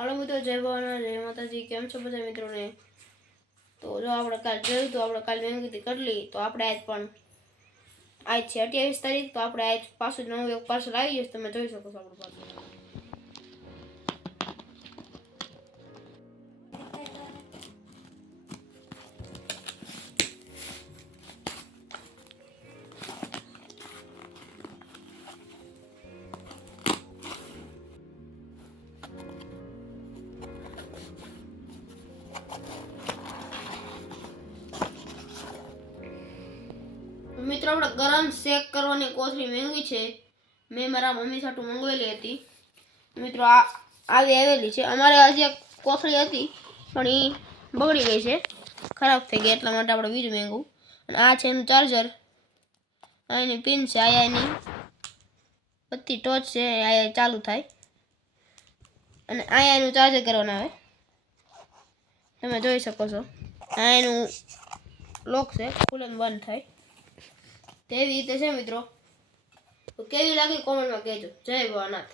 હાલો મિત્રો, જય ભવાના, જય માતાજી. કેમ છો બધા મિત્રોને? તો જો આપણે કાલ જોયું તો આપણે કાલ મેંગીથી કટલી, તો આપણે આજ પણ આજ છે 28 તારીખ, તો આપણે આજ પાછું નવું એક પાર્સલ આવી જશે. તમે જોઈ શકો છો આપણું પાર્સલ. મિત્રો, આપણે ગરમ શેક કરવાની કોથળી મેંગી છે. મેં મારા મમ્મી સાથે મંગાવેલી હતી. મિત્રો, આ આવેલી છે. અમારે હજી એક કોથળી હતી પણ એ બગડી ગઈ છે, ખરાબ થઈ ગઈ, એટલા માટે આપણે બીજું મેંગવું. અને આ છે એનું ચાર્જર, આ એની પિન છે, આ એની બધી ટોચ છે, આ ચાલુ થાય. અને આ એનું ચાર્જર કરવાનું આવે, તમે જોઈ શકો છો. આ એનું લોક છે, ખુલે બંધ થાય તેવી રીતે છે મિત્રો. તો કેવી લાગી કોમેન્ટમાં કહેજો. જય ભવાનાથ.